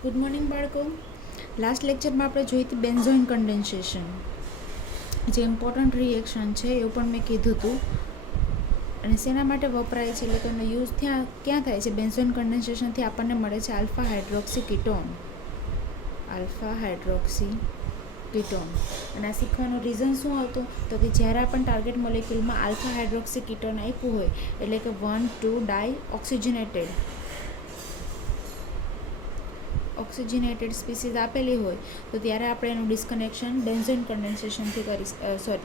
Good morning બાળકો. Last લેક્ચરમાં આપણે જોઈ હતી બેન્ઝોઇન કન્ડેન્સેશન, જે ઇમ્પોર્ટન્ટ રિએક્શન છે એવું પણ મેં કીધું હતું. અને શેના માટે વપરાય છે એટલે કે એનો યુઝ ક્યાં થાય છે? બેન્ઝોઇન કન્ડેન્સેશનથી આપણને મળે છે આલ્ફા હાઇડ્રોક્સી કીટોન. અને આ શીખવાનું રીઝન શું હતું? તો કે જ્યારે આપણે ટાર્ગેટ મોલેક્યુલમાં આલ્ફા હાઇડ્રોક્સી કીટોન આપ્યું હોય, એટલે કે 1,2 ડાય ઓક્સિજનેટેડ સ્પીસીસ આપેલી હોય, તો ત્યારે આપણે એનું ડિસ્કનેક્શન બેન્ઝોઇન કન્ડેન્સેશનથી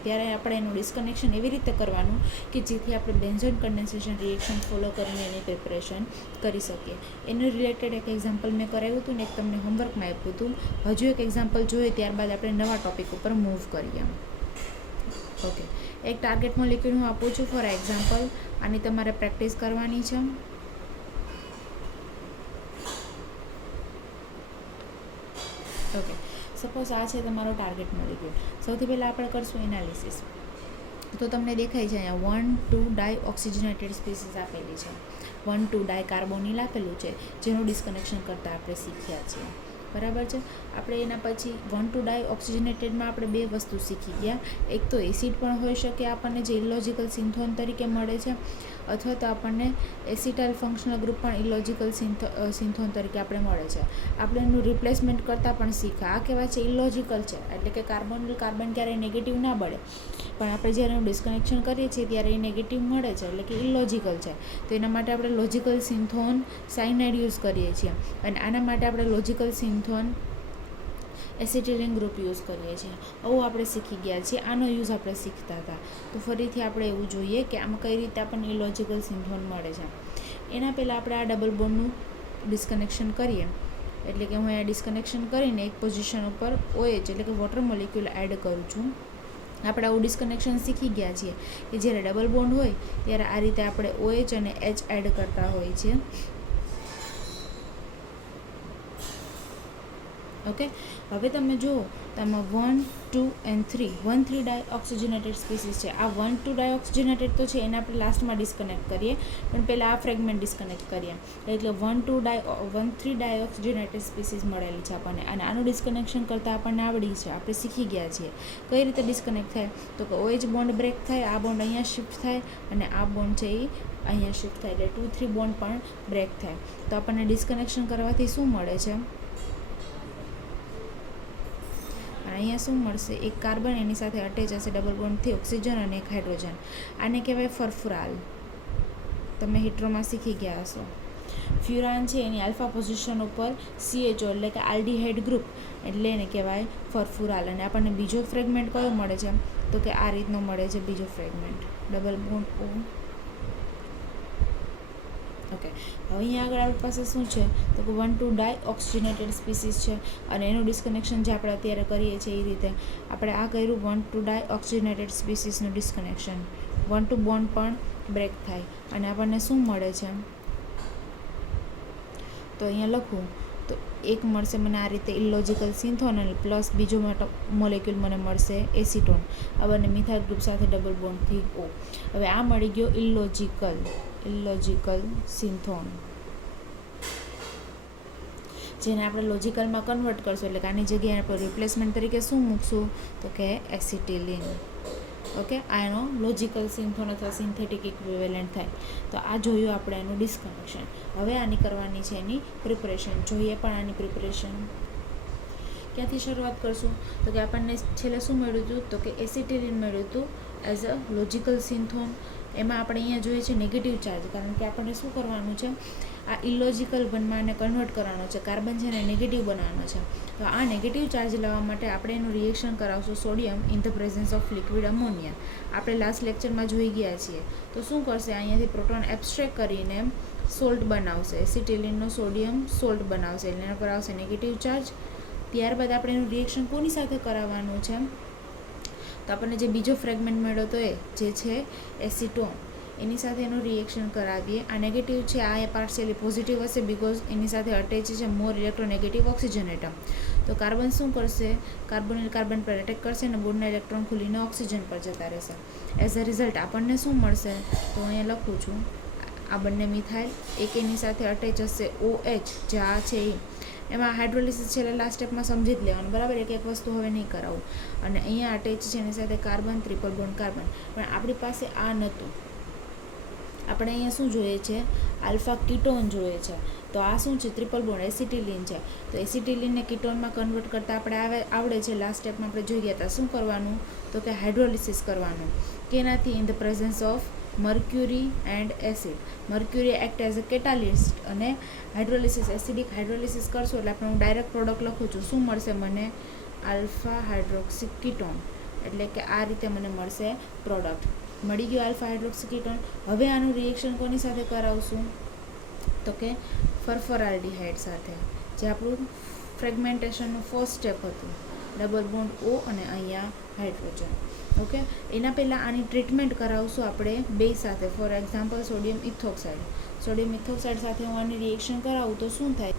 ત્યારે આપણે એનું ડિસ્કનેક્શન એવી રીતે કરવાનું કે જેથી આપણે બેન્ઝોઇન કન્ડેન્સેશન રિએક્શન ફોલો કરીને એની પ્રિપરેશન કરી શકીએ. એનું રિલેટેડ એક એક્ઝામ્પલ મેં કરાવ્યું હતું ને એક તમને હોમવર્કમાં આપ્યું હતું. હજુ એક એક્ઝામ્પલ જોઈએ, ત્યારબાદ આપણે નવા ટોપિક ઉપર મૂવ કરીએ. ઓકે, એક ટાર્ગેટ મોલેક્યુલ હું આપું છું ફોર એક્ઝામ્પલ. આની તમારે પ્રેક્ટિસ કરવાની છે. ઓકે, સપોઝ આ છે તમારો ટાર્ગેટ મોલેક્યુલ. સૌથી પહેલાં આપણે કરશું એનાલિસિસ. તો તમને દેખાય છે અહીંયા 1,2 ડાય ઓક્સિજનેટેડ સ્પીસીસ આપેલી છે. 1,2 ડાય કાર્બોનિલ આપેલું છે, જેનું ડિસ્કનેક્શન કરતાં આપણે શીખ્યા છીએ. બરાબર છે. આપણે એના પછી 1,2 ડાય ઓક્સિજનેટેડમાં આપણે બે વસ્તુ શીખી ગયા. એક તો એસિડ પણ હોઈ શકે આપણને, જે ઇલોજિકલ સિન્થોન તરીકે મળે છે, અથવા તો આપણને એસિટાઇલ ફંક્શનલ ગ્રુપ પણ ઇલોજિકલ સિન્થોન તરીકે આપણે મળે છે. આપણે એનું રિપ્લેસમેન્ટ કરતાં પણ શીખ્યા. આ કહેવાય છે ઇલોજિકલ છે, એટલે કે કાર્બન ક્યારેય નેગેટિવ ના મળે, પણ આપણે જ્યારે એનું ડિસ્કનેક્શન કરીએ છીએ ત્યારે એ નેગેટિવ મળે છે, એટલે કે ઇલોજિકલ છે. તો એના માટે આપણે લોજિકલ સિન્થોન સાયનાઇડ યુઝ કરીએ છીએ, અને આના માટે આપણે લોજિકલ સિન્થોન એસિટિલિન ગ્રુપ યુઝ કરીએ છીએ. આવું આપણે શીખી ગયા છીએ. આનો યુઝ આપણે શીખતા હતા. તો ફરીથી આપણે એવું જોઈએ કે આમાં કઈ રીતે આપણને ઇલોજિકલ સિન્થોન મળે છે. એના પહેલાં આપણે આ ડબલ બોન્ડનું ડિસ્કનેક્શન કરીએ. એટલે કે હું અહીંયા ડિસ્કનેક્શન કરીને એક પોઝિશન ઉપર OH એટલે કે વોટર મોલિક્યુલ એડ કરું છું. આપણે આવું ડિસ્કનેક્શન શીખી ગયા છીએ કે જ્યારે ડબલ બોન્ડ હોય ત્યારે આ રીતે આપણે OH અને H એડ કરતા હોઈએ છીએ. ઓકે, હવે તમે જુઓ તો આમાં 1, 2 and 3 1,3 ડાય ઓક્સિજનેટેડ સ્પીસીસ છે. આ 1,2 ડાય ઓક્સિજનેટેડ તો છે, એને આપણે લાસ્ટમાં ડિસ્કનેક્ટ કરીએ, પણ પહેલાં આ ફ્રેગમેન્ટ ડિસ્કનેક્ટ કરીએ. એટલે 1,3 ડાય ઓક્સિજનેટેડ સ્પીસીસ મળેલી છે આપણને, અને આનું ડિસ્કનેક્શન કરતાં આપણને આવડી છે, આપણે શીખી ગયા છીએ. કઈ રીતે ડિસ્કનેક્ટ થાય? તો કે OH બોન્ડ બ્રેક થાય, આ બોન્ડ અહીંયા શિફ્ટ થાય, અને આ બોન્ડ છે એ અહીંયા શિફ્ટ થાય, એટલે 2,3 બોન્ડ પણ બ્રેક થાય. તો આપણને ડિસ્કનેક્શન કરવાથી શું મળે છે? અહીંયા શું મળશે? એક કાર્બન, એની સાથે અટેચ હશે ડબલ બોન્ડથી ઓક્સિજન અને એક હાઇડ્રોજન. આને કહેવાય ફરફુરાલ. તમે હિટ્રોમાં શીખી ગયા હશો. ફ્યુરાન છે એની આલ્ફા પોઝિશન ઉપર CHO એટલે કે આલ્ડીહાઇડ ગ્રુપ, એટલે એને કહેવાય ફરફુરાલ. અને આપણને બીજો ફ્રેગમેન્ટ કયો મળે છે? તો કે આ રીતનો મળે છે બીજો fragment, double bond O. Okay, હવે અહીંયા આગળ આપણી પાસે શું છે? તો કે 1,2 ડાય ઓક્સિજનેટેડ સ્પીસીસ છે, અને એનું ડિસ્કનેક્શન જે આપણે અત્યારે કરીએ છીએ એ રીતે આપણે આ કર્યું. 1,2 ડાય ઓક્સિજનેટેડ સ્પીસીસનું ડિસ્કનેક્શન, 1,2 બોન્ડ પણ બ્રેક થાય, અને આપણને શું મળે છે? તો અહીંયા લખું તો એક મળશે મને આ રીતે ઇલોજિકલ સિન્થોન, અને પ્લસ બીજો મોલેક્યુલ મને મળશે એસિટોન. આ બંને મિથાઇલ ગ્રુપ સાથે ડબલ બોન્ડથી O. હવે આ મળી ગયો ઇલોજિકલ સિન્થોન, જેને આપણે લોજિકલમાં કન્વર્ટ કરશું. એટલે કે આની જગ્યાએ આપણે રિપ્લેસમેન્ટ તરીકે શું મૂકશું? તો કે એસિટિલિન. ઓકે, આ એનો લોજિકલ સિન્થોન અથવા સિન્થેટિક ઇક્વિવેલન્ટ થાય. તો આ જોયું આપણે એનું ડિસ્કનેક્શન. હવે આની કરવાની છે એની પ્રિપરેશન. જોઈએ પણ આની પ્રિપરેશન ક્યાંથી શરૂઆત કરશું? તો કે આપણને છેલ્લે શું મળ્યું હતું? તો કે એસિટિલિન મળ્યું હતું એઝ અ લોજિકલ સિન્થોન. એમાં આપણે અહીંયા જોઈએ છે નેગેટિવ ચાર્જ, કારણ કે આપણને શું કરવાનું છે? આ ઇલોજિકલ વનમાં એને કન્વર્ટ કરવાનો છે. કાર્બન છે એને નેગેટિવ બનાવવાનો છે. તો આ નેગેટિવ ચાર્જ લાવવા માટે આપણે એનું રિએક્શન કરાવશું sodium in the presence of liquid ammonia. આપણે લાસ્ટ લેક્ચરમાં જોઈ ગયા છીએ. તો શું કરશે? અહીંયાથી પ્રોટોન એબ્સ્ટ્રેક્ટ કરીને સોલ્ટ બનાવશે. એસિટિલિનનો સોડિયમ સોલ્ટ બનાવશે, એટલે એના પર આવશે નેગેટિવ ચાર્જ. ત્યારબાદ આપણે એનું રિએક્શન કોની સાથે કરાવવાનું છે? તો આપણને જે બીજો ફ્રેગમેન્ટ મળ્યો તો એ જે છે એસિટોન, એની સાથે એનું રિએક્શન કરાવીએ. આ નેગેટિવ છે, આ પાર્શિયલી પોઝિટિવ હશે, બિકોઝ એની સાથે અટેચ છે મોર ઇલેક્ટ્રોનેગેટિવ ઓક્સિજન એટમ. તો કાર્બન શું કરશે? કાર્બન પર એટેક કરશે અને બોન્ડના ઇલેક્ટ્રોન ખુલીને ઓક્સિજન પર જતા રહેશે. એઝ અ રિઝલ્ટ આપણને શું મળશે? તો અહીંયા લખું છું, આ બંને મિથાઇલ, એક એની સાથે અટેચ હશે OH, જે આ છે એ એમાં હાઇડ્રોલિસિસ છેલ્લે લાસ્ટ સ્ટેપમાં સમજી જ લેવાનું, બરાબર. એક એક વસ્તુ હવે નહીં કરાવું. અને અહીંયા અટેચ છે એની સાથે કાર્બન, ટ્રિપલ બોન્ડ કાર્બન, પણ આપણી પાસે આ નહોતું. આપણે અહીંયા શું જોઈએ છે? આલ્ફા કીટોન જોઈએ છે. તો આ શું છે? ટ્રિપલ બોન્ડ એસિટિલિન છે. તો એસિટિલિનને કીટોનમાં કન્વર્ટ કરતાં આપણે આવડે છે. લાસ્ટ સ્ટેપમાં આપણે જોઈ ગયા હતા. શું કરવાનું? તો કે હાઇડ્રોલિસિસ કરવાનું. કેનાથી? In the presence of mercury and acid. Mercury act as a catalyst અને હાઇડ્રોલિસિસ, એસિડિક હાઇડ્રોલિસિસ કરશો એટલે આપણે હું ડાયરેક્ટ પ્રોડક્ટ લખું છું. શું મળશે મને? Alpha hydroxy ketone. એટલે કે આ રીતે મને મળશે પ્રોડક્ટ. મળી ગયો આલ્ફા હાઇડ્રોક્સી કીટોન. હવે આનું રિએક્શન કોની સાથે કરાવશું? તો કે ફર્ફોરાલ્ડિહાઇડ સાથે, જે આપણું ફ્રેગમેન્ટેશનનું ફર્સ્ટ સ્ટેપ હતું. ડબલ બોન્ડ O અને અહીંયા હાઇડ્રોજન. ઓકે. એના પહેલાં આની ટ્રીટમેન્ટ કરાવશું આપણે બે સાથે. For example sodium ઇથોક્સાઇડ. સોડિયમ ઇથોક્સાઇડ સાથે હું આની રિએક્શન કરાવું તો શું થાય?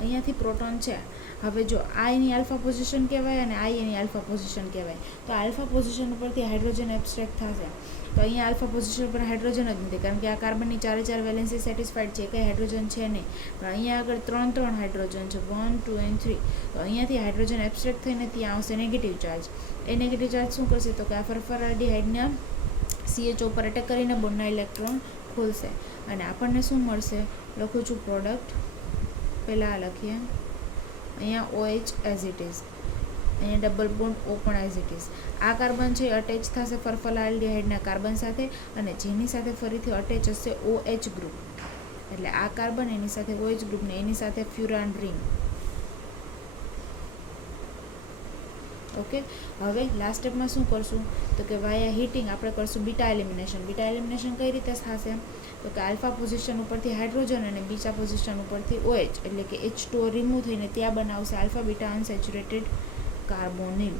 અહીંયાથી પ્રોટોન છે. હવે જો આ એની આલ્ફા પોઝિશન કહેવાય અને આ એની આલ્ફા પોઝિશન કહેવાય. તો આલ્ફા પોઝિશન ઉપરથી હાઇડ્રોજન એબ્સ્ટ્રેક્ટ થશે. તો અહીંયા આલ્ફા પોઝિશન પર હાઇડ્રોજન જ નથી, કારણ કે આ કાર્બનની 4 વેલેન્સી સેટિસ્ફાઈડ છે, કંઈ હાઇડ્રોજન છે નહીં. પણ અહીંયા આગળ 3 હાઇડ્રોજન છે, 1, 2 and 3. તો અહીંયાથી હાઇડ્રોજન એબ્સ્ટ્રેક્ટ થઈને ત્યાં આવશે નેગેટિવ ચાર્જ. એ નેગેટિવ ચાર્જ શું કરશે? તો કે આ ફર્ફોરાલ્ડિહાઇડના CH પર અટેક કરીને બોન્ડના ઇલેક્ટ્રોન ખોલશે અને આપણને શું મળશે? લખું છું પ્રોડક્ટ. પહેલાં આ લખીએ. અહીંયા OH એઝ ઇટ ઇઝ, અહીંયા ડબલ બોન્ડ O પણ એઝ ઇટ ઇઝ. આ કાર્બન છે અટેચ થશે ફર્ફોરાલ્ડિહાઇડના કાર્બન સાથે અને જેની સાથે ફરીથી અટેચ હશે OH ગ્રુપ. એટલે આ કાર્બન એની સાથે OH ગ્રુપ ને એની સાથે ફ્યુરાન રિંગ. ઓકે. હવે લાસ્ટ સ્ટેપમાં શું કરશું? તો કે વાયા હીટિંગ આપણે કરશું બીટા એલિમિનેશન. બીટા એલિમિનેશન કઈ રીતે થશે? તો કે આલ્ફા પોઝિશન ઉપરથી હાઇડ્રોજન અને બીટા પોઝિશન ઉપરથી OH એટલે કે H2O રિમૂવ થઈને ત્યાં બનાવશે આલ્ફા બીટા અનસેચ્યુરેટેડ કાર્બોનિલ.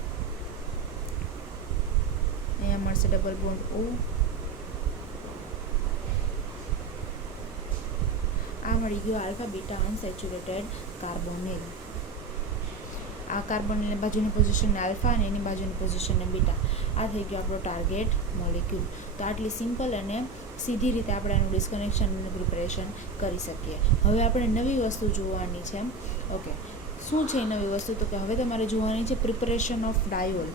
અહીંયા મળશે ડબલ બોન્ડ O. આ મળી ગયો આલ્ફા બીટા અનસેચ્યુરેટેડ કાર્બોનિલ. આ કાર્બનની બાજુની પોઝિશનને આલ્ફા અને એની બાજુની પોઝિશનને બીટા. આ થઈ ગયો આપણો ટાર્ગેટ મોલિક્યુલ. તો આટલી સિમ્પલ અને સીધી રીતે આપણે એનું ડિસ્કનેક્શનનું પ્રિપરેશન કરી શકીએ. હવે આપણે નવી વસ્તુ જોવાની છે. ઓકે. શું છે નવી વસ્તુ? તો કે હવે તમારે જોવાની છે preparation of diol.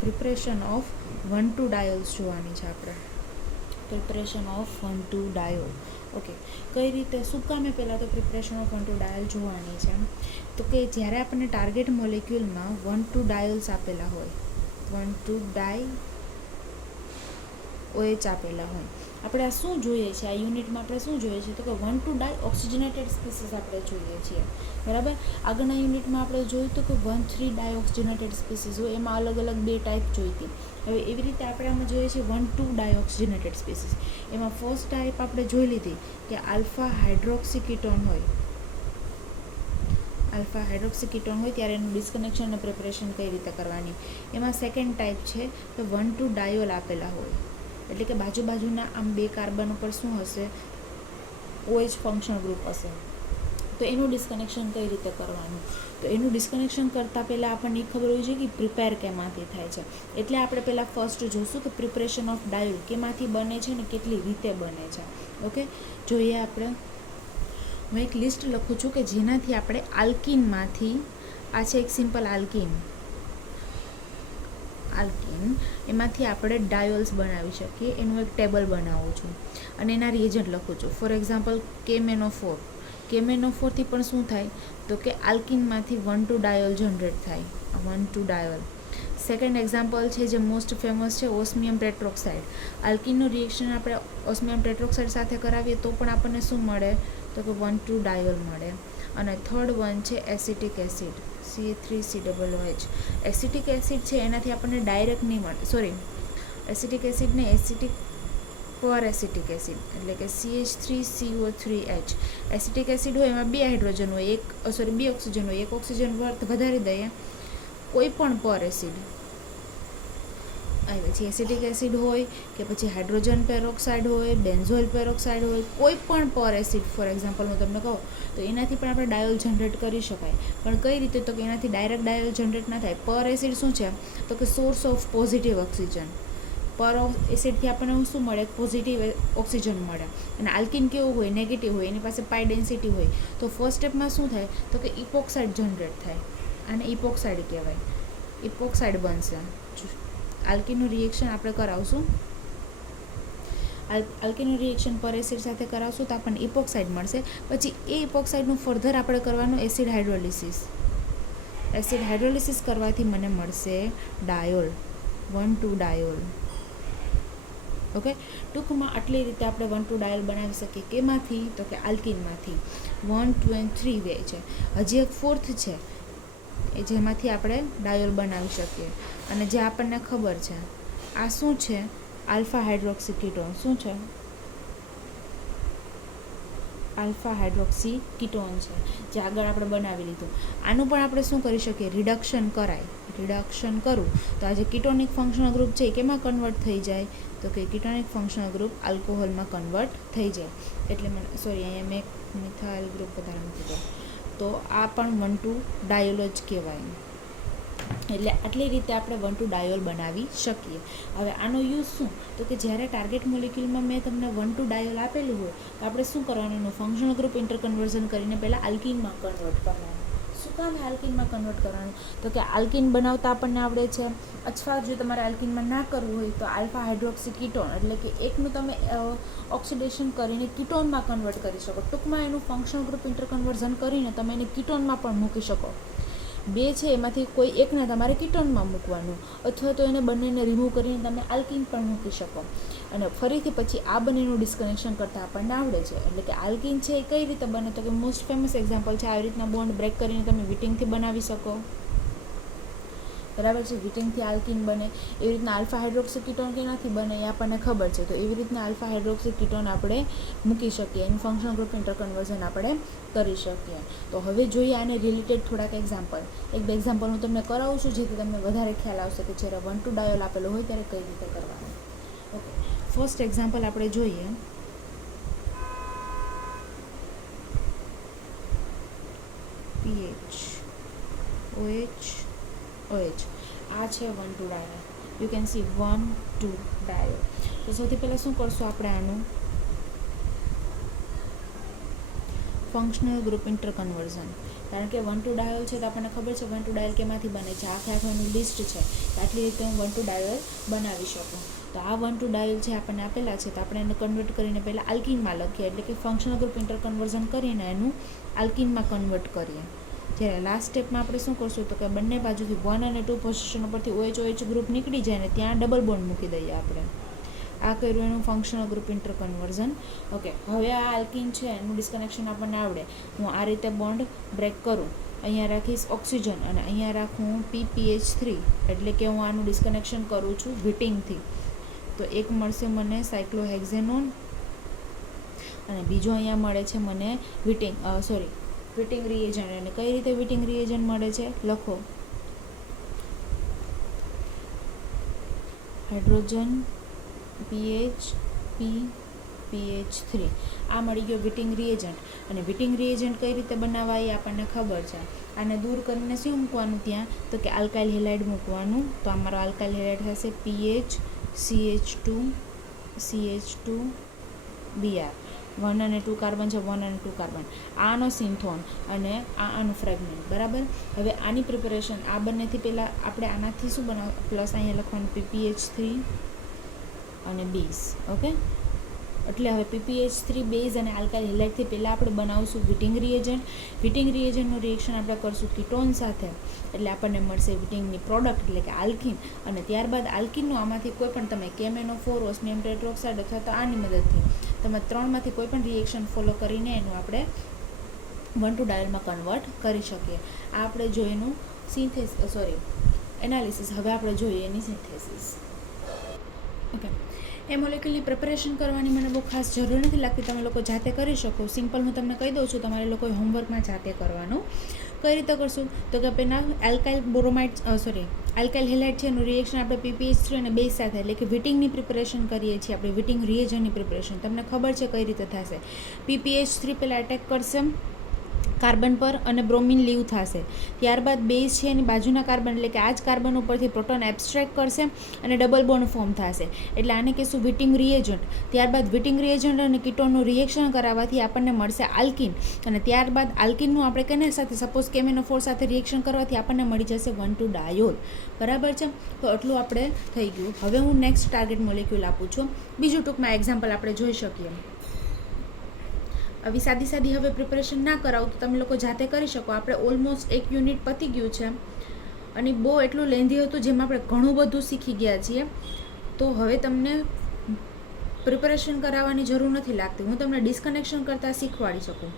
Preparation of 1,2 ડાયોલ્સ જોવાની છે આપણે. Preparation of 1,2 diol. ઓકે. કઈ રીતે, શું કામે? પહેલાં તો પ્રિપરેશન ઓફ 1,2 ડાયોલ જોવાની છે. તો કે જ્યારે આપણને ટાર્ગેટ મોલેક્યુલમાં 1,2 ડાયોલ્સ આપેલા હોય, 1,2 ડાય OH આપેલા હોય, આપણે આ શું જોઈએ છે? આ યુનિટમાં આપણે શું જોઈએ છે? તો કે 1,2 ડાય ઓક્સિજનેટેડ સ્પીસીસ આપણે જોઈએ છીએ, બરાબર. આગળના યુનિટમાં આપણે જોયું હતું કે 1,3 ડાય ઓક્સિજનેટેડ સ્પીસીસ હોય, એમાં અલગ અલગ 2 ટાઈપ જોઈતી. હવે એવી રીતે આપણે આમાં જોઈએ છીએ 1,2 ડાય ઓક્સિજનેટેડ સ્પીસીસ. એમાં ફર્સ્ટ ટાઈપ આપણે જોઈ લીધી કે આલ્ફા હાઇડ્રોક્સી કીટોન હોય. આલ્ફા હાઇડ્રોક્સી કીટોન હોય ત્યારે એનું ડિસ્કનેક્શન અને પ્રિપરેશન કઈ રીતે કરવાની. એમાં સેકન્ડ ટાઈપ છે કે 1,2 ડાયોલ આપેલા હોય, એટલે કે બાજુના આમ 2 કાર્બન ઉપર શું હશે? OH ફંક્શન ગ્રુપ હશે. તો એનું ડિસ્કનેક્શન કઈ રીતે કરવાનું? તો એનું ડિસ્કનેક્શન કરતાં પહેલાં આપણને ખબર હોવી જોઈએ કે પ્રિપેર કેમાંથી થાય છે. એટલે આપણે પહેલાં ફર્સ્ટ જોઈશું કે પ્રિપરેશન ઓફ ડાયોલ કેમાંથી બને છે ને કેટલી રીતે બને છે. ઓકે. જોઈએ આપણે. હું એક લિસ્ટ લખું છું કે જેનાથી આપણે આલ્કિનમાંથી, આ છે એક સિમ્પલ આલ્કિન, એમાંથી આપણે ડાયોલ્સ બનાવી શકીએ. એનું એક ટેબલ બનાવું છું અને એના રિએજન્ટ લખું છું. For example KMnO4. KMnO4થી પણ શું થાય? તો કે આલ્કિનમાંથી 1,2 ડાયોલ જનરેટ થાય. 1,2 ડાયોલ. સેકન્ડ એક્ઝામ્પલ છે જે મોસ્ટ ફેમસ છે, ઓસ્મિયમ ટેટ્રોક્સાઇડ. આલ્કિનનું રિએક્શન આપણે ઓસ્મિયમ ટેટ્રોક્સાઇડ સાથે કરાવીએ તો પણ આપણને શું મળે? તો કે 1,2 ડાયોલ મળે. અને થર્ડ વન છે acetic acid, CH3COOH. Acetic acid છે એનાથી આપણને ડાયરેક્ટ નહીં મળે, સોરી, એસિટિક એસિડને એસિટિક પર એસિટિક એસિડ એટલે કે CH3CO3H. એસિટિક એસિડ હોય એમાં 2 હાઇડ્રોજન હોય, 2 ઓક્સિજન હોય, 1 ઓક્સિજન વધારી દઈએ. કોઈ પણ પર એસિડ, પછી એસિટિક એસિડ હોય કે પછી હાઇડ્રોજન પેરોક્સાઇડ હોય, બેન્ઝોઇલ પેરોક્સાઇડ હોય, કોઈ પણ પર એસિડ ફોર એક્ઝામ્પલ હું તમને કહું તો એનાથી પણ આપણે ડાયોલ જનરેટ કરી શકાય. પણ કઈ રીતે? તો કે એનાથી ડાયરેક્ટ ડાયોલ જનરેટ ના થાય. પર એસિડ શું છે? તો કે સોર્સ ઓફ પોઝિટિવ ઓક્સિજન. પર એસિડથી આપણને શું મળે? પોઝિટિવ ઓક્સિજન મળે. અને આલ્કિન કેવું હોય? નેગેટિવ હોય, એની પાસે પાઈ ડેન્સિટી હોય. તો ફર્સ્ટ સ્ટેપમાં શું થાય? તો કે ઇપોક્સાઇડ જનરેટ થાય. આને ઇપોક્સાઇડ કહેવાય. ઇપોક્સાઇડ બનશે. આલ્કિનનું રિએક્શન આપણે કરાવશું. આલ્કિનનું રિએક્શન પર એસિડ સાથે કરાવશું તો આપણને ઇપોક્સાઇડ મળશે. પછી એ ઇપોક્સાઇડનું ફર્ધર આપણે કરવાનું એસિડ હાઇડ્રોલિસિસ. એસિડ હાઇડ્રોલિસિસ કરવાથી મને મળશે ડાયોલ, 1,2 ડાયોલ. ઓકે, ટૂંકમાં આટલી રીતે આપણે 1,2 ડાયોલ બનાવી શકીએ. કેમાંથી? તો કે આલ્કિનમાંથી. 1, 2 and 3 વે છે. હજી એક ફોર્થ છે એ જેમાંથી આપણે ડાયોલ બનાવી શકીએ. અને જે આપણને ખબર છે આ શું છે? Alpha hydroxy ketone. શું છે? આલ્ફા હાઇડ્રોક્સી કીટોન છે, જે આગળ આપણે બનાવી લીધું. આનું પણ આપણે શું કરી શકીએ? રિડક્શન કરાય. રિડક્શન કરું તો આ જે કીટોનિક ફંક્શનલ ગ્રુપ છે એ કેમાં કન્વર્ટ થઈ જાય? તો કે કીટોનિક ફંક્શનલ ગ્રુપ આલ્કોહોલમાં કન્વર્ટ થઈ જાય. એટલે અહીંયા મેં મિથાઇલ ગ્રુપ વધારે મૂકી દો. તો આ પણ 1,2 ડાયોલ જ કહેવાય. એટલે આટલી રીતે આપણે 1,2 ડાયોલ બનાવી શકીએ. હવે આનો યુઝ શું? તો કે જ્યારે ટાર્ગેટ મોલિક્યુલમાં મેં તમને 1,2 ડાયોલ આપેલું હોય તો આપણે શું કરવાનું? એનું ફંક્શનલ ગ્રુપ ઇન્ટરકન્વર્ઝન કરીને પહેલાં આલ્કિનમાં કન્વર્ટ કરવાનું. શું કામ આલ્કિનમાં કન્વર્ટ કરવાનું? તો કે આલ્કિન બનાવતા આપણને આવડે છે. અથવા જો તમારે આલ્કિનમાં ના કરવું હોય તો આલ્ફા હાઇડ્રોક્સી કીટોન એટલે કે એકનું તમે ઓક્સિડેશન કરીને કીટોનમાં કન્વર્ટ કરી શકો. ટૂંકમાં એનું ફંક્શનલ ગ્રુપ ઇન્ટરકન્વર્ઝન કરીને તમે એને કીટોનમાં પણ મૂકી શકો. બે છે એમાંથી કોઈ એકને તમારે કીટોનમાં મૂકવાનું, અથવા તો એને બંનેને રિમૂવ કરીને તમે આલ્કિન પણ મૂકી શકો. અને ફરીથી પછી આ બંનેનું ડિસ્કનેક્શન કરતાં આપણને આવડે છે. એટલે કે આલ્કિન છે એ કઈ રીતે બને? તો કે મોસ્ટ ફેમસ એક્ઝામ્પલ છે આવી રીતના બોન્ડ બ્રેક કરીને તમે વિટિંગથી બનાવી શકો. બરાબર છે? વિટિંગથી આલ્કિન બને. એવી રીતના આલ્ફા હાઇડ્રોક્સી કીટોન કેનાથી બને એ આપણને ખબર છે. તો એવી રીતના આલ્ફા હાઇડ્રોક્સી કીટોન આપણે મૂકી શકીએ. એનું ફંક્શનલ ગ્રુપ ઇન્ટરકન્વર્ઝન આપણે કરી શકીએ. તો હવે જોઈએ આને રિલેટેડ થોડાક એક્ઝામ્પલ. એક બે એક્ઝામ્પલ હું તમને કરાવું છું જેથી તમને વધારે ખ્યાલ આવશે કે જ્યારે 1,2 ડાયોલ આપેલો હોય ત્યારે કઈ રીતે કરવાનું. ઓકે, ફર્સ્ટ એક્ઝામ્પલ આપણે જોઈએ. pH, OH, OH. આ છે 1,2 diol. You can see 1,2 diol. તો સૌથી પહેલાં શું કરશું આપણે? આનું ફંક્શનલ ગ્રુપ ઇન્ટરકન્વર્ઝન. કારણ કે 1,2 ડાયોલ છે તો આપણને ખબર છે 1,2 ડાયોલ કેમાંથી બને છે. આખે આખું લિસ્ટ છે. આટલી રીતે હું 1,2 ડાયોલ બનાવી શકું. તો આ 1,2 ડાયોલ છે આપણને આપેલા છે તો આપણે એને કન્વર્ટ કરીને પહેલાં આલ્કિનમાં લખીએ. એટલે કે ફંક્શનલ ગ્રુપ ઇન્ટરકન્વર્ઝન કરીને એનું આલ્કિનમાં કન્વર્ટ કરીએ. જ્યારે લાસ્ટ સ્ટેપમાં આપણે શું કરશું? તો કે બંને બાજુથી 1 અને 2 પોઝિશન ઉપરથી OH ગ્રુપ નીકળી જાય ને ત્યાં ડબલ બોન્ડ મૂકી દઈએ આપણે. આ કર્યું એનું ફંક્શનલ ગ્રુપ ઇન્ટરકન્વર્ઝન. ઓકે, હવે આ આલ્કિન છે એનું ડિસ્કનેક્શન આપણને આવડે. હું આ રીતે બોન્ડ બ્રેક કરું. અહીંયા રાખીશ ઓક્સિજન અને અહીંયા રાખું PPH3. એટલે કે હું આનું ડિસ્કનેક્શન કરું છું વિટિંગથી. તો એક મળશે મને સાયક્લોહેક્ઝેનોન અને બીજો અહીંયા મળે છે મને વિટિંગ રિએજન્ટ. અને કઈ રીતે વિટિંગ રિએજન્ટ મળે છે? લખો. હાઇડ્રોજન PH3 આ મળી ગયો વિટિંગ રિએજન્ટ. અને વિટિંગ રિએજન્ટ કઈ રીતે બનાવાય એ આપણને ખબર છે. આને દૂર કરીને શું મૂકવાનું ત્યાં? તો કે આલ્કાઇલ હેલાઇડ મૂકવાનું. તો અમારો આલ્કાઇલ હેલાઇડ થશે PHCH2Br. 1 અને 2 કાર્બન છે, 1 અને 2 કાર્બન. આનો સિન્થોન અને આનું ફ્રેગમેન્ટ. બરાબર. હવે આની પ્રિપેરેશન આ બંનેથી પહેલાં આપણે આનાથી શું બનાવ પ્લસ અહીંયા લખવાનું PPH3 અને બેઝ. ઓકે, એટલે હવે PPH3 બેઝ અને આલ્કાઇલ હેલાઇડથી પહેલાં આપણે બનાવશું વિટિંગ રિએજન્ટ. વિટિંગ રિએજન્ટનું રિએક્શન આપણે કરશું કીટોન સાથે. એટલે આપણને મળશે વિટિંગની પ્રોડક્ટ એટલે કે આલ્કિન. અને ત્યારબાદ આલ્કિનનું આમાંથી કોઈ પણ તમે KMnO4, ઓસ્મિયમ ટેટ્રોક્સાઇડ અથવા તો આની મદદથી તમે 3માંથી કોઈ પણ રિએક્શન ફોલો કરીને એનું આપણે 1,2 ડાયોલમાં કન્વર્ટ કરી શકીએ. આ આપણે જોઈએ એનું એનાલિસિસ. હવે આપણે જોઈએ એની સિન્થેસિસ. ઓકે, એ મોલેક્યુલની પ્રિપરેશન કરવાની મને બહુ ખાસ જરૂર નથી લાગતી. તમે લોકો જાતે કરી શકો. સિમ્પલ હું તમને કહી દઉં છું, તમારે લોકોએ હોમવર્કમાં જાતે કરવાનું. કઈ રીતે કરશું? તો કે પહેલાં આલ્કાઇલ હેલાઇડ છે એનું રિએક્શન આપણે PPH3 અને બેઝ સાથે એટલે કે વિટિંગની પ્રિપેરેશન કરીએ છીએ, આપણે વિટિંગ રિએજન્ટની પ્રિપેરેશન. તમને ખબર છે કઈ રીતે થશે. PPH3 પહેલાં એટેક કરશે કાર્બન પર અને બ્રોમિન લીવ થશે. ત્યારબાદ બેઝ છે એની બાજુના કાર્બન એટલે કે આ જ કાર્બન ઉપરથી પ્રોટોન એબ્સ્ટ્રેક્ટ કરશે અને ડબલ બોન્ડ ફોર્મ થશે. એટલે આને કહીશું વિટિંગ રિએજન્ટ. ત્યારબાદ વિટિંગ રિએજન્ટ અને કીટોનનું રિએક્શન કરાવવાથી આપણને મળશે આલ્કિન. અને ત્યારબાદ આલ્કિનનું આપણે કેના સાથે સપોઝ KMnO4 સાથે રિએક્શન કરવાથી આપણને મળી જશે 1,2-ડાયોલ. બરાબર છે. તો આટલું આપણે થઈ ગયું. હવે હું નેક્સ્ટ ટાર્ગેટ મોલેક્યુલ આપું છું. બીજું ટૂંકમાં એક્ઝામ્પલ આપણે જોઈ શકીએ. આવી સાદી હવે પ્રિપેરેશન ના કરાવું તો તમે લોકો જાતે કરી શકો. આપણે ઓલમોસ્ટ 1 યુનિટ પતી ગયું છે અને બહુ એટલું લેન્ધી હતું જેમાં આપણે ઘણું બધું શીખી ગયા છીએ. તો હવે તમને પ્રિપેરેશન કરાવવાની જરૂર નથી લાગતી. હું તમને ડિસ્કનેક્શન કરતાં શીખવાડી શકું.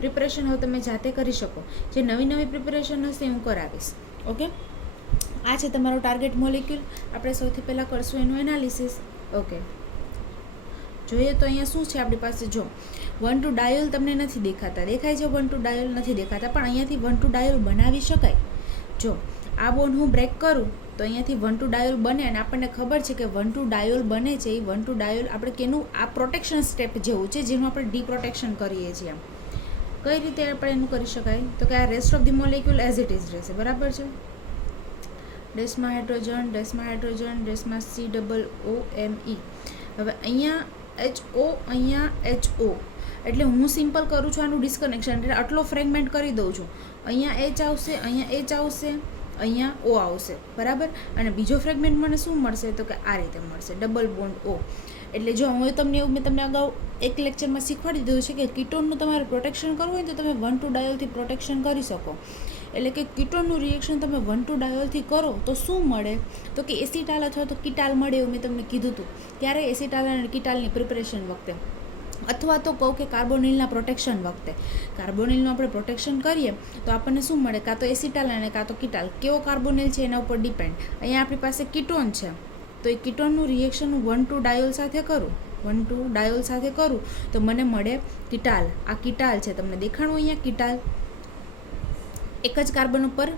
પ્રિપેરેશન હવે તમે જાતે કરી શકો. જે નવી પ્રિપેરેશન હશે હું કરાવીશ. ઓકે, આ છે તમારો ટાર્ગેટ મોલેક્યુલ. આપણે સૌથી પહેલાં કરશું એનું એનાલિસિસ. ઓકે, જોઈએ તો અહીંયા શું છે આપણી પાસે. જો 1,2-ડાયોલ તમને નથી દેખાતા, દેખાય છે 1,2-ડાયોલ નથી દેખાતા, પણ અહીંયાથી 1,2-ડાયોલ બનાવી શકાય. જો આ બોન્ડ હું બ્રેક કરું તો અહીંયાથી 1,2-ડાયોલ બને અને આપણને ખબર છે કે 1,2-ડાયોલ બને છે. એ 1,2-ડાયોલ આપણે કેનું આ પ્રોટેક્શન સ્ટેપ જેવું છે જેનું આપણે ડીપ્રોટેક્શન કરીએ છીએ. કઈ રીતે આપણે એનું કરી શકાય તો કે આ rest of the molecule as it is રહેશે. બરાબર છે. ડેસમાં હાઇડ્રોજન, ડેસમાં COOMe. હવે અહીંયા HO, અહીંયા HO. એટલે હું સિમ્પલ કરું છું આનું ડિસ્કનેક્શન, એટલે આટલો ફ્રેગમેન્ટ કરી દઉં છું. અહીંયા H આવશે, અહીંયા H આવશે, અહીંયા O આવશે. બરાબર. અને બીજો ફ્રેગમેન્ટ મને શું મળશે તો કે આ રીતે મળશે, ડબલ બોન્ડ O. એટલે જો હું મેં તમને અગાઉ એક લેક્ચરમાં શીખવાડી દીધું છે કે કીટોનનું તમારે પ્રોટેક્શન કરવું હોય તો તમે 1,2-ડાયોલથી પ્રોટેક્શન કરી શકો. એટલે કે કીટોનનું રિએક્શન તમે 1,2-ડાયોલથી કરો તો શું મળે તો કે એસિટાલ અથવા તો કીટાલ મળે. એવું મેં તમને કીધું હતું ત્યારે એસિટાલ અને કીટાલની પ્રિપરેશન વખતે, અથવા તો કહું કે કાર્બોનિલના પ્રોટેક્શન વખતે. કાર્બોનિલનું આપણે પ્રોટેક્શન કરીએ તો આપણને શું મળે, કાં તો એસિટાલ અને કાં તો કીટાલ. કેવો કાર્બોનિલ છે એના ઉપર ડિપેન્ડ. અહીંયા આપણી પાસે કીટોન છે તો એ કીટોનનું રિએક્શન હું 1,2-ડાયોલ સાથે કરું, 1,2-ડાયોલ સાથે કરું તો મને મળે કીટાલ. આ કીટાલ છે, તમને દેખાણું અહીંયા કીટાલ. એક જ કાર્બન ઉપર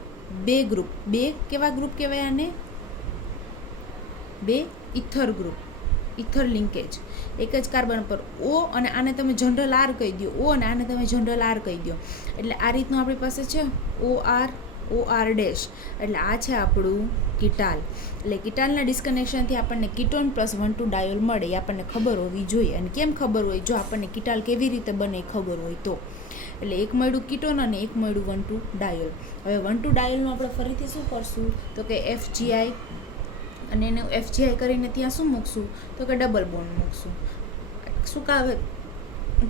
બે ગ્રુપ, બે કેવા ગ્રુપ કહેવાય આને, બે ઇથર ગ્રુપ, ઇથર લિંકેજ. એક જ કાર્બન પર O અને આને તમે જનરલ R કહી દો, O અને આને તમે જનરલ R કહી દો. એટલે આ રીતનું આપણી પાસે છે OR ડેશ. એટલે આ છે આપણું કીટાલ. એટલે કીટાલના ડિસ્કનેક્શનથી આપણને કીટોન પ્લસ 1,2-ડાયોલ મળે. એ આપણને ખબર હોવી જોઈએ. અને કેમ ખબર હોય? જો આપણને કીટાલ કેવી રીતે બને ખબર હોય તો. એટલે એક મળ્યું કીટોન અને એક મળ્યું 1,2-ડાયોલ. હવે 1,2-ડાયોલનું આપણે ફરીથી શું કરશું તો કે FGI, અને એને FGI કરીને ત્યાં શું મૂકશું તો કે ડબલ બોન્ડ મૂકશું. શું કાવે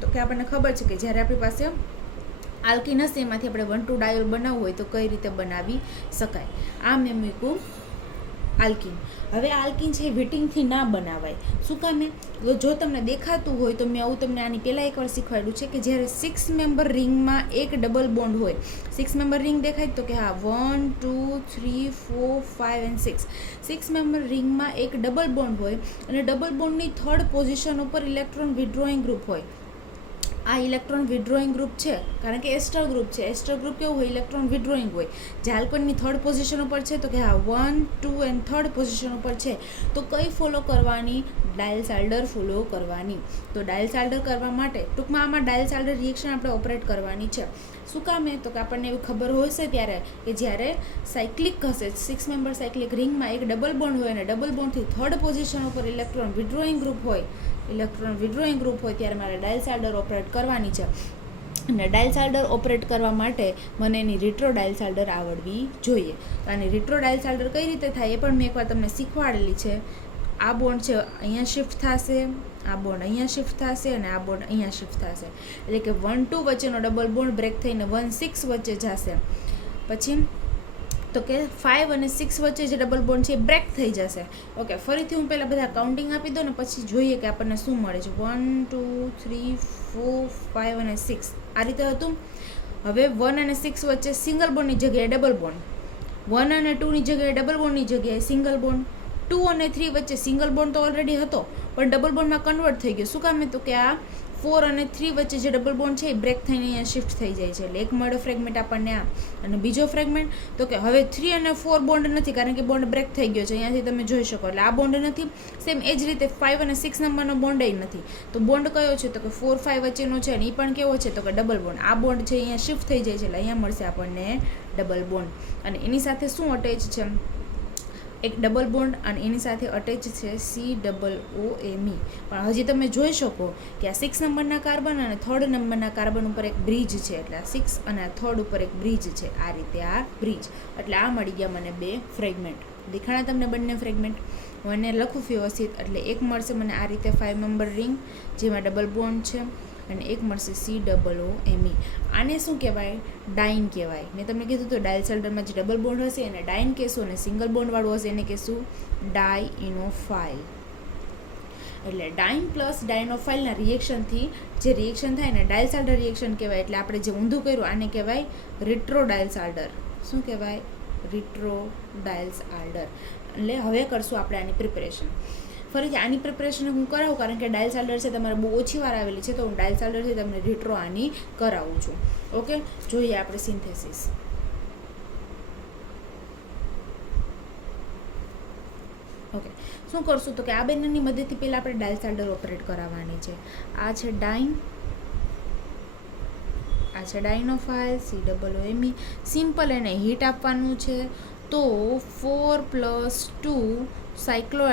તો કે આપણને ખબર છે કે જ્યારે આપણી પાસે આલ્કિન હશે એમાંથી આપણે 1,2-ડાયોલ બનાવવું હોય તો કઈ રીતે બનાવી શકાય. આ મેં મૂક્યું આલ્કિન. હવે આલ્કિન છે વિટિંગથી ના બનાવાય. શું કામે? જો તમને દેખાતું હોય તો મેં આવું તમને આની પહેલાં એકવાર શીખવાડ્યું છે કે જ્યારે 6 મેમ્બર રિંગમાં એક ડબલ બોન્ડ હોય, 6 મેમ્બર રિંગ દેખાય તો કે હા 1, 2, 3, 4, 5 and 6. 6 મેમ્બર રિંગમાં એક ડબલ બોન્ડ હોય અને ડબલ બોન્ડની થર્ડ પોઝિશન ઉપર ઇલેક્ટ્રોન વિથડ્રોઈંગ ગ્રુપ હોય. આ ઇલેક્ટ્રોન વિથડ્રોઈંગ ગ્રુપ છે કારણ કે એસ્ટર ગ્રુપ છે. એસ્ટર ગ્રુપ કેવું હોય? ઇલેક્ટ્રોન વિથડ્રોઈંગ હોય. જે આલ્કોનની થર્ડ પોઝિશન ઉપર છે તો કે હા 1, 2 and થર્ડ પોઝિશન ઉપર છે તો કઈ ફોલો કરવાની? ડાયલ્સાલ્ડર ફોલો કરવાની. તો ડાયલ્સાલ્ડર કરવા માટે ટૂંકમાં આમાં ડાયલ્સાલ્ડર રિએક્શન આપણે ઓપરેટ કરવાની છે. શું કામે? તો કે આપણને એવી ખબર હશે ત્યારે કે જ્યારે સાયક્લિક હશે, 6 મેમ્બર સાયક્લિક રિંગમાં એક ડબલ બોન્ડ હોય અને ડબલ બોન્ડથી થર્ડ પોઝિશન ઉપર ઇલેક્ટ્રોન વિથડ્રોઈંગ ગ્રુપ હોય, ત્યારે મારે ડાયલ્સાલ્ડર ઓપરેટ કરવાની છે. અને ડાયલ્સાલ્ડર ઓપરેટ કરવા માટે મને એની રિટ્રો ડાયલ્સાલ્ડર આવડવી જોઈએ. તો આની રિટ્રો ડાયલ્સાલ્ડર કઈ રીતે થાય એ પણ મેં એકવાર તમને શીખવાડેલી છે. આ બોન્ડ છે અહીંયા શિફ્ટ થશે, આ બોન્ડ અહીંયા શિફ્ટ થશે અને આ બોન્ડ અહીંયા શિફ્ટ થશે. એટલે કે 1, 2 વચ્ચેનો ડબલ બોન્ડ બ્રેક થઈને 1, 6 વચ્ચે જશે. પછી તો કે 5 અને 6 વચ્ચે જે ડબલ બોન્ડ છે એ બ્રેક થઈ જશે. ઓકે, ફરીથી હું પહેલાં બધા કાઉન્ટિંગ આપી દઉં ને પછી જોઈએ કે આપણને શું મળે છે. 1, 2, 3, 4, 5 અને 6 આ રીતે હતું. હવે 1 અને 6 વચ્ચે સિંગલ બોન્ડની જગ્યાએ ડબલ બોન્ડ, 1 અને 2ની જગ્યાએ ડબલ બોન્ડની જગ્યાએ સિંગલ બોન્ડ, 2 અને 3 વચ્ચે સિંગલ બોન્ડ તો ઓલરેડી હતો પણ ડબલ બોન્ડમાં કન્વર્ટ થઈ ગયો. શું કામ? તો કે આ 4 અને 3 વચ્ચે જે ડબલ બોન્ડ છે એ બ્રેક થઈને અહીંયા શિફ્ટ થઈ જાય છે. એટલે એક મળ્યો ફ્રેગમેન્ટ આપણને આ, અને બીજો ફ્રેગમેન્ટ તો કે હવે 3 અને 4 બોન્ડ નથી, કારણ કે બોન્ડ બ્રેક થઈ ગયો છે. અહીંયાથી તમે જોઈ શકો, એટલે આ બોન્ડ નથી. સેમ એ જ રીતે 5 અને 6 નંબરનો બોન્ડ નથી. તો બોન્ડ કયો છે? તો કે 4 5 વચ્ચેનો છે, અને એ પણ કેવો છે? તો કે ડબલ બોન્ડ. આ બોન્ડ છે અહીંયા શિફ્ટ થઈ જાય છે, એટલે અહીંયા મળશે આપણને ડબલ બોન્ડ. અને એની સાથે શું અટેચ છે? એક ડબલ બોન્ડ, અને એની સાથે અટેચ છે COOMe. પણ હજી તમે જોઈ શકો કે આ 6 નંબરના કાર્બન અને 3rd નંબરના કાર્બન ઉપર એક બ્રિજ છે. એટલે આ 6 અને આ 3rd ઉપર એક બ્રિજ છે. આ રીતે આ બ્રિજ. એટલે આ મળી ગયા મને 2 ફ્રેગમેન્ટ. દેખાણા તમને બંને ફ્રેગમેન્ટ? હું એને લખું વ્યવસ્થિત. એટલે એક મળશે મને આ રીતે 5 મેમ્બર રિંગ જેમાં ડબલ બોન્ડ છે, અને એક મળશે COOMe. આને શું કહેવાય? ડાઇન કહેવાય. મેં તમને કીધું તો ડાયલ્સાલ્ડરમાં જે ડબલ બોન્ડ હશે એને ડાઇન કહેશું, અને સિંગલ બોન્ડવાળું હશે એને કહેશું ડાયઇનોફાઇલ. એટલે ડાઇન પ્લસ ડાયનોફાઇલના રિએક્શનથી જે રિએક્શન થાય ને ડાયલ્સાલ્ડર રિએક્શન કહેવાય. એટલે આપણે જે ઊંધું કર્યું આને કહેવાય રિટ્રો ડાયલ્સાલ્ડર. શું કહેવાય? રિટ્રો ડાયલ્સાલ્ડર. એટલે હવે કરશું આપણે આની પ્રિપેરેશન. ફરીથી આની પ્રિપરેશન હું કરાવું, કારણ કે ડાયલ્સાલ્ડર છે તમારે બહુ ઓછી વાર આવેલી છે, તો હું ડાયલ્સાલ્ડરથી તમને રિટ્રો આની કરાવું છું. ઓકે, જોઈએ આપણે સિન્થેસિસ. ઓકે, શું કરશું? તો કે આ બંનેની મદદથી પહેલાં આપણે ડાયલ્સાલ્ડર ઓપરેટ કરાવવાની છે. આ છે ડાઇન, આ છે ડાયનોફાઇલ COOMe. સિમ્પલ એને હીટ આપવાનું છે. તો 4 + 2 સાયક્લો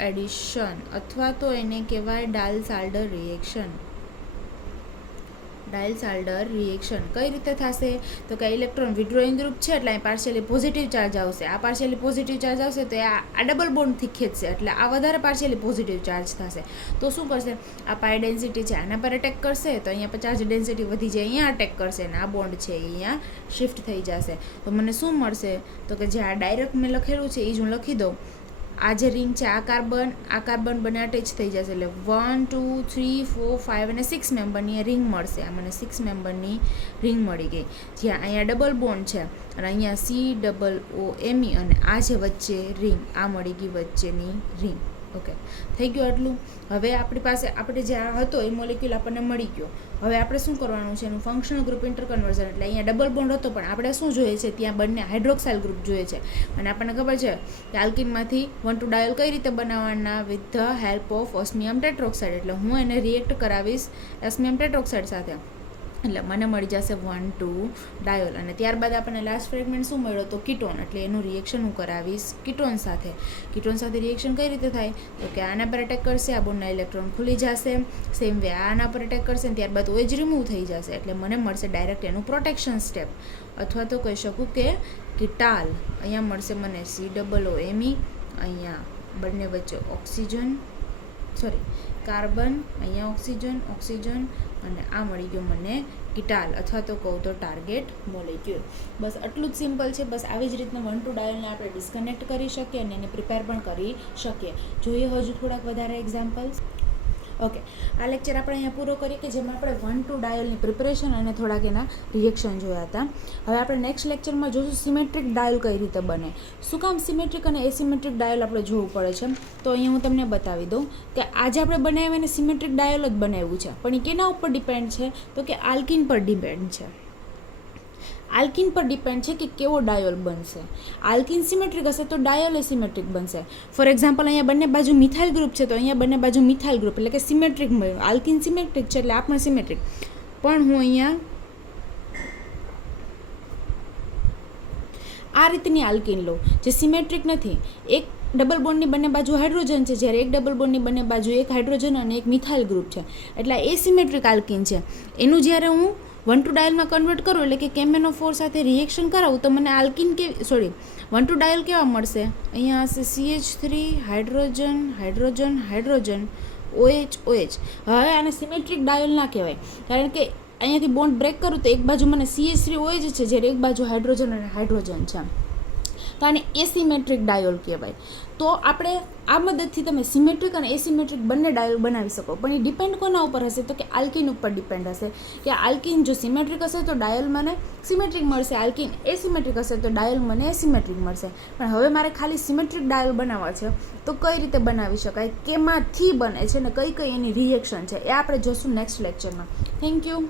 એડિશન અથવા તો એને કહેવાય ડાયલ્સાલ્ડર રિએક્શન. ડાયલ્સાલ્ડર રિએક્શન કઈ રીતે થશે? તો કે ઇલેક્ટ્રોન વિડ્રોઈંગ ગ્રુપ છે, એટલે અહીં પાર્શિયલી પોઝિટિવ ચાર્જ આવશે. આ પાર્શિયલી પોઝિટિવ ચાર્જ આવશે તો આ ડબલ બોન્ડથી ખેંચશે, એટલે આ વધારે પાર્શિયલી પોઝિટિવ ચાર્જ થશે. તો શું કરશે? આ પાઈ ડેન્સિટી છે આના પર અટેક કરશે, તો અહીંયા ચાર્જ ડેન્સિટી વધી જાય, અહીંયા અટેક કરશે, અને આ બોન્ડ છે અહીંયા શિફ્ટ થઈ જશે. તો મને શું મળશે? તો કે જે આ ડાયરેક્ટ મેં લખેલું છે એ જ હું લખી દઉં. આ જે રિંગ છે આ કાર્બન બંને અટેચ થઈ જશે. એટલે 1 2 3 4 5 અને 6 મેમ્બરની રિંગ મળશે. આ મને 6 મેમ્બરની રિંગ મળી ગઈ, જ્યાં અહીંયા ડબલ બોન્ડ છે, અને અહીંયા COOMe, અને આ છે વચ્ચે રિંગ, આ મળી ગઈ વચ્ચેની રિંગ. ઓકે, થઈ ગયું આટલું. હવે આપણી પાસે આપણે જે આ હતો એ મોલેક્યુલ આપણને મળી ગયો. હવે આપણે શું કરવાનું છે? એનું ફંક્શનલ ગ્રુપ ઇન્ટરકન્વર્ઝન. એટલે અહીંયા ડબલ બોન્ડ હતો, પણ આપણે શું જોઈએ છે? ત્યાં બંને હાઇડ્રોક્સાઇલ ગ્રુપ જોઈએ છે. અને આપણને ખબર છે કે આલ્કિનમાંથી 1,2 ડાયોલ કઈ રીતે બનાવવાના? With the help of osmium tetroxide. એટલે હું એને રિએક્ટ કરાવીશ ઓસ્મિયમ ટેટ્રોક્સાઇડ સાથે, એટલે મને મળી જશે 1,2 ડાયોલ. અને ત્યારબાદ આપણને લાસ્ટ ફ્રેગમેન્ટ શું મળ્યો? તો કીટોન. એટલે એનું રિએક્શન હું કરાવીશ કીટોન સાથે. કીટોન સાથે રિએક્શન કઈ રીતે થાય? તો કે આના પર અટેક કરશે, આ બોન્ડના ઇલેક્ટ્રોન ખુલી જશે. સેમ વે આના પર અટેક કરશે, અને ત્યારબાદ OH રિમૂવ થઈ જશે. એટલે મને મળશે ડાયરેક્ટ એનું પ્રોટેક્શન સ્ટેપ, અથવા તો કહી શકું કે કીટાલ. અહીંયા મળશે મને COOMe, અહીંયા બંને વચ્ચે કાર્બન, અહીંયા ઓક્સિજન, અને આ મળી ગયો મને કીટાલ, અથવા તો કહું તો ટાર્ગેટ મોલેક્યુલ. બસ આટલું જ સિમ્પલ છે. બસ આવી જ રીતના 1,2 ડાયલને આપણે ડિસ્કનેક્ટ કરી શકીએ અને એને પ્રિપેર પણ કરી શકીએ. જોઈએ હજુ થોડાક વધારે એક્ઝામ્પલ્સ. ઓકે, આ લેક્ચર આપણે અહીંયા પૂરો કરીએ, કે જેમાં આપણે 1,2 ડાયલની પ્રિપરેશન અને થોડાક એના રિએક્શન જોયા હતા. હવે આપણે નેક્સ્ટ લેક્ચરમાં જોઈશું સિમેટ્રિક ડાયલ કઈ રીતે બને. શું કામ સિમેટ્રિક અને એસિમેટ્રિક ડાયલ આપણે જોવું પડે છે? તો અહીંયા હું તમને બતાવી દઉં કે આજે આપણે બનાવ્યું એને સિમેટ્રિક ડાયલ જ બનાવ્યું છે, પણ એ કેના ઉપર ડિપેન્ડ છે? તો કે આલ્કિન પર ડિપેન્ડ છે. આલ્કિન પર ડિપેન્ડ છે કે કેવો ડાયોલ બનશે. આલ્કિન સિમેટ્રિક હશે તો ડાયોલ સિમેટ્રિક બનશે. ફોર એક્ઝામ્પલ, અહીંયા બંને બાજુ મિથાઇલ ગ્રુપ છે, તો અહીંયા બંને બાજુ મિથાઇલ ગ્રુપ, એટલે કે સિમેટ્રિક મળ્યું. આલ્કિન સિમેટ્રિક છે એટલે આ પણ સિમેટ્રિક. પણ હું અહીંયા આ રીતની આલ્કિન લઉં જે સિમેટ્રિક નથી. એક ડબલ બોન્ડની બંને બાજુ હાઇડ્રોજન છે, જ્યારે એક ડબલ બોન્ડની બંને બાજુ એક હાઇડ્રોજન અને એક મિથાઇલ ગ્રુપ છે, એટલે એસિમેટ્રિક આલ્કિન છે. એનું જ્યારે હું 1,2 ડાયલમાં કન્વર્ટ કરું, એટલે કે KMnO4 સાથે રિએક્શન કરાવું, તો મને આલ્કિન 1,2 ડાયલ કેવા મળશે? અહીંયા હશે CH3 હાઇડ્રોજન OH. હવે આને સિમેટ્રિક ડાયલ ના કહેવાય, કારણ કે અહીંયાથી બોન્ડ બ્રેક કરું તો એક બાજુ મને CH3OH છે, જ્યારે એક બાજુ હાઇડ્રોજન અને હાઇડ્રોજન છે. તો આને એસિમેટ્રિક ડાયોલ કહેવાય. તો આપણે આ મદદથી તમે સિમેટ્રિક અને એસિમેટ્રિક બંને ડાયોલ બનાવી શકો. પણ એ ડિપેન્ડ કોના ઉપર હશે? તો કે આલ્કિન ઉપર ડિપેન્ડ હશે કે આલ્કિન જો સિમેટ્રિક હશે તો ડાયોલ મને સિમેટ્રિક મળશે, આલ્કિન એસિમેટ્રિક હશે તો ડાયોલ મને એસિમેટ્રિક મળશે. પણ હવે મારે ખાલી સિમેટ્રિક ડાયોલ બનાવવા છે તો કઈ રીતે બનાવી શકાય, કેમાંથી બને છે ને કઈ કઈ એની રિએક્શન છે એ આપણે જોશું નેક્સ્ટ લેક્ચરમાં. Thank you.